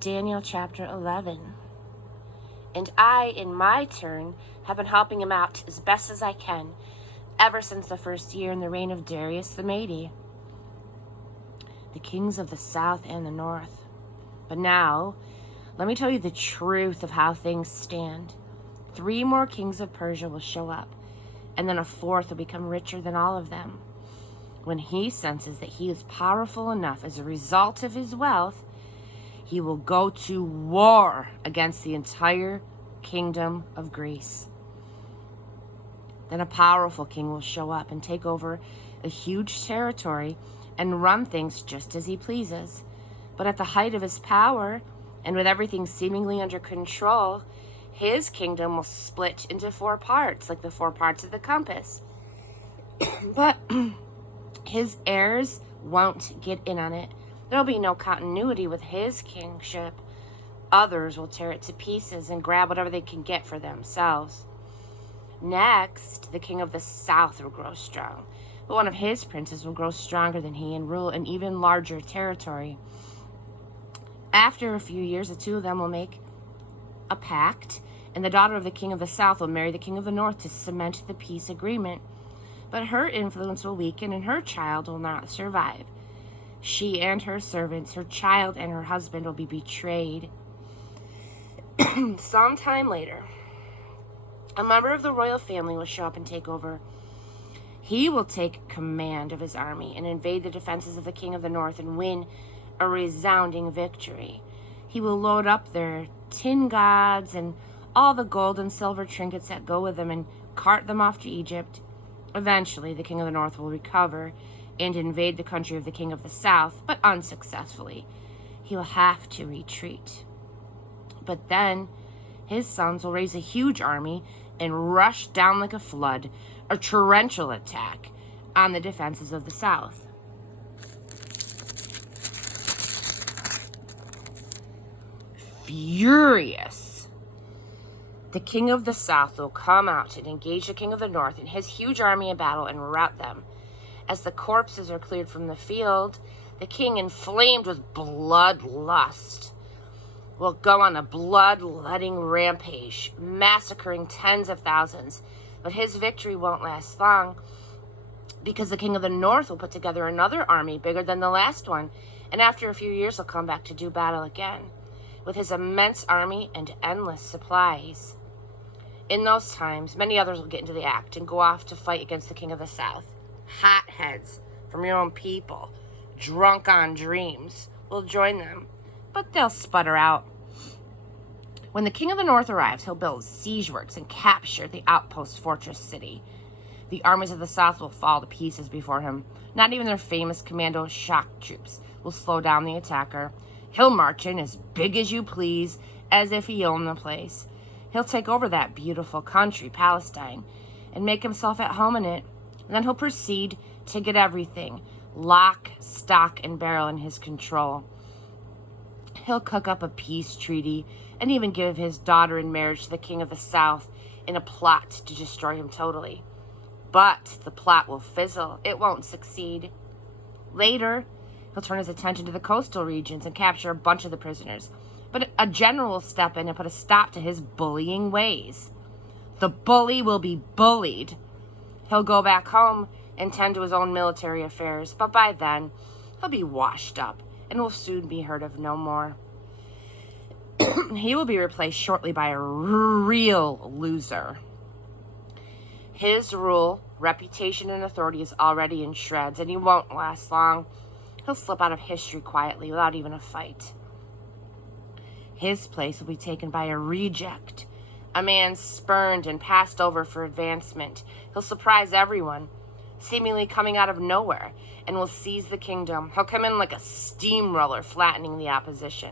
Daniel chapter 11. And I, in my turn, have been helping him out as best as I can ever since the first year in the reign of Darius the Mede, the kings of the south and the north. But now, let me tell you the truth of how things stand. 3 more kings of Persia will show up, and then a 4th will become richer than all of them. When he senses that he is powerful enough as a result of his wealth, he will go to war against the entire kingdom of Greece. Then a powerful king will show up and take over a huge territory and run things just as he pleases. But at the height of his power, and with everything seemingly under control, his kingdom will split into 4 parts, like the 4 parts of the compass. But his heirs won't get in on it. There'll be no continuity with his kingship. Others will tear it to pieces and grab whatever they can get for themselves. Next, the king of the south will grow strong, but one of his princes will grow stronger than he and rule an even larger territory. After a few years, the 2 of them will make a pact, and the daughter of the king of the south will marry the king of the north to cement the peace agreement. But her influence will weaken, and her child will not survive. She and her servants, her child and her husband will be betrayed. Sometime later, a member of the royal family will show up and take over. He will take command of his army and invade the defenses of the king of the north and win a resounding victory. He will load up their tin gods and all the gold and silver trinkets that go with them and cart them off to Egypt. Eventually, the king of the north will recover and invade the country of the king of the south, but unsuccessfully. He will have to retreat. But then his sons will raise a huge army and rush down like a flood, a torrential attack on the defenses of the south. Furious, the king of the south will come out and engage the king of the north and his huge army in battle and rout them. As the corpses are cleared from the field, the king, inflamed with bloodlust, will go on a bloodletting rampage, massacring tens of thousands. But his victory won't last long, because the king of the north will put together another army bigger than the last one, and after a few years he'll come back to do battle again, with his immense army and endless supplies. In those times, many others will get into the act and go off to fight against the king of the south. Hotheads from your own people, drunk on dreams, will join them, but they'll sputter out. When the king of the north arrives, he'll build siege works and capture the outpost fortress city. The armies of the south will fall to pieces before him. Not even their famous commando shock troops will slow down the attacker. He'll march in as big as you please, as if he owned the place. He'll take over that beautiful country, Palestine, and make himself at home in it. And then he'll proceed to get everything, lock, stock, and barrel in his control. He'll cook up a peace treaty and even give his daughter in marriage to the king of the south in a plot to destroy him totally. But the plot will fizzle. It won't succeed. Later, he'll turn his attention to the coastal regions and capture a bunch of the prisoners. But a general will step in and put a stop to his bullying ways. The bully will be bullied. He'll go back home and tend to his own military affairs, but by then, he'll be washed up and will soon be heard of no more. He will be replaced shortly by a real loser. His rule, reputation, and authority is already in shreds, and he won't last long. He'll slip out of history quietly without even a fight. His place will be taken by a reject, a man spurned and passed over for advancement. He'll surprise everyone, seemingly coming out of nowhere, and will seize the kingdom. He'll come in like a steamroller, flattening the opposition.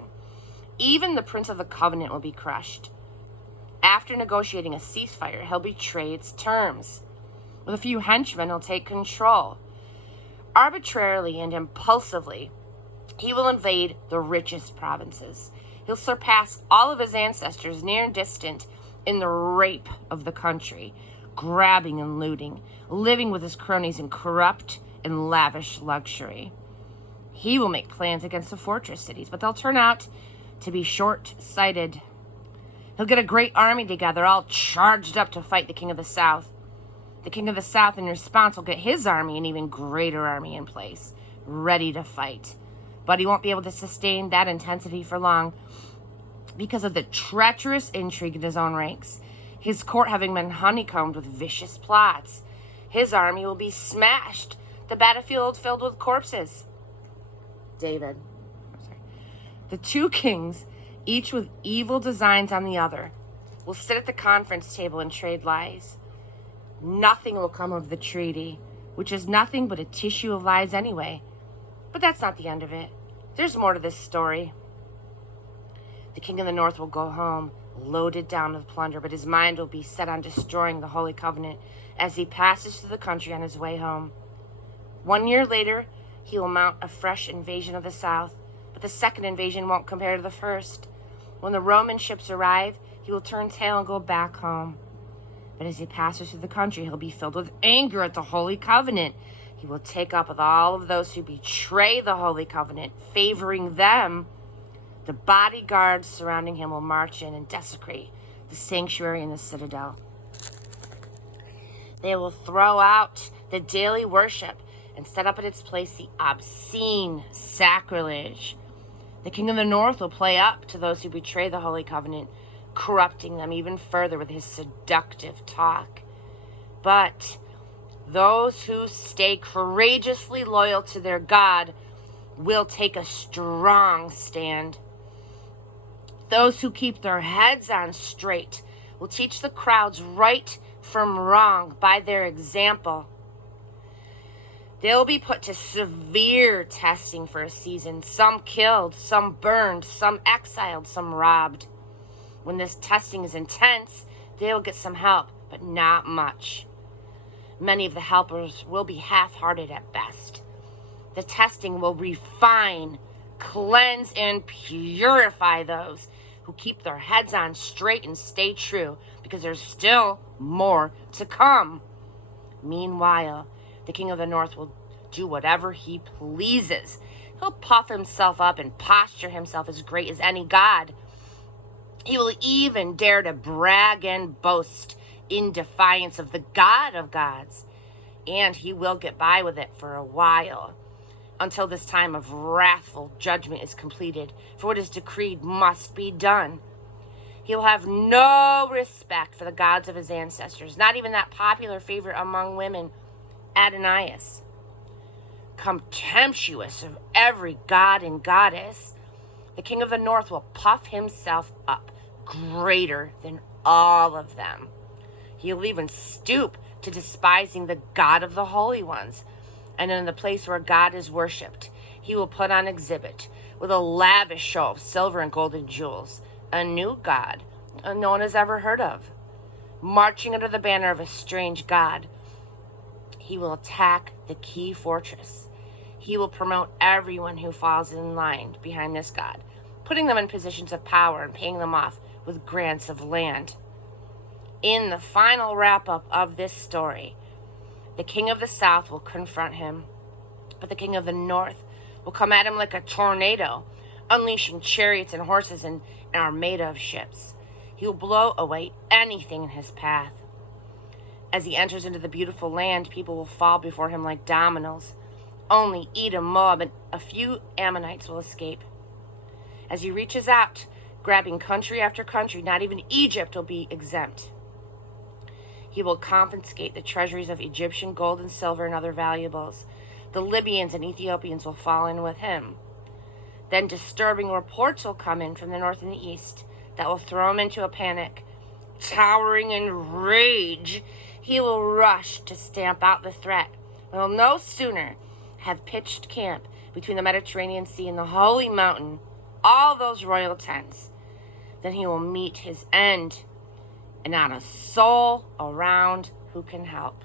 Even the Prince of the Covenant will be crushed. After negotiating a ceasefire, he'll betray its terms. With a few henchmen, he'll take control. Arbitrarily and impulsively, he will invade the richest provinces. He'll surpass all of his ancestors, near and distant, in the rape of the country, grabbing and looting, living with his cronies in corrupt and lavish luxury. He will make plans against the fortress cities, but they'll turn out to be short-sighted. He'll get a great army together, all charged up to fight the king of the south. The king of the south, in response, will get his army, an even greater army, in place, ready to fight. But he won't be able to sustain that intensity for long because of the treacherous intrigue in his own ranks, his court having been honeycombed with vicious plots. His army will be smashed, the battlefield filled with corpses. The two kings, each with evil designs on the other, will sit at the conference table and trade lies. Nothing will come of the treaty, which is nothing but a tissue of lies anyway. But that's not the end of it. There's more to this story. The king of the north will go home, loaded down with plunder, but his mind will be set on destroying the Holy Covenant as he passes through the country on his way home. 1 year later, he will mount a fresh invasion of the south, but the second invasion won't compare to the first. When the Roman ships arrive, he will turn tail and go back home. But as he passes through the country, he'll be filled with anger at the Holy Covenant. He will take up with all of those who betray the Holy Covenant, favoring them. The bodyguards surrounding him will march in and desecrate the sanctuary and the citadel. They will throw out the daily worship and set up in its place the obscene sacrilege. The king of the north will play up to those who betray the Holy Covenant, corrupting them even further with his seductive talk. But those who stay courageously loyal to their God will take a strong stand. Those who keep their heads on straight will teach the crowds right from wrong by their example. They'll be put to severe testing for a season, some killed, some burned, some exiled, some robbed. When this testing is intense, they'll get some help, but not much. Many of the helpers will be half-hearted at best. The testing will refine, cleanse, and purify those who keep their heads on straight and stay true, because there's still more to come. Meanwhile, the king of the north will do whatever he pleases. He'll puff himself up and posture himself as great as any god. He will even dare to brag and boast in defiance of the God of gods. And he will get by with it for a while, until this time of wrathful judgment is completed, for what is decreed must be done. He will have no respect for the gods of his ancestors, not even that popular favorite among women, Adonais. Contemptuous of every god and goddess, the king of the north will puff himself up, greater than all of them. He'll even stoop to despising the God of the holy ones. And in the place where God is worshipped, he will put on exhibit with a lavish show of silver and gold and jewels, a new God no one has ever heard of. Marching under the banner of a strange God, he will attack the key fortress. He will promote everyone who falls in line behind this God, putting them in positions of power and paying them off with grants of land. In the final wrap-up of this story, the king of the south will confront him, but the king of the north will come at him like a tornado, unleashing chariots and horses and an armada of ships. He will blow away anything in his path. As he enters into the beautiful land, people will fall before him like dominoes. Only Edom, Moab, and a few Ammonites will escape. As he reaches out, grabbing country after country, not even Egypt will be exempt. He will confiscate the treasuries of Egyptian gold and silver and other valuables. The Libyans and Ethiopians will fall in with him. Then disturbing reports will come in from the north and the east that will throw him into a panic. Towering in rage, he will rush to stamp out the threat. He'll no sooner have pitched camp between the Mediterranean Sea and the Holy Mountain, all those royal tents, then he will meet his end, and not a soul around who can help.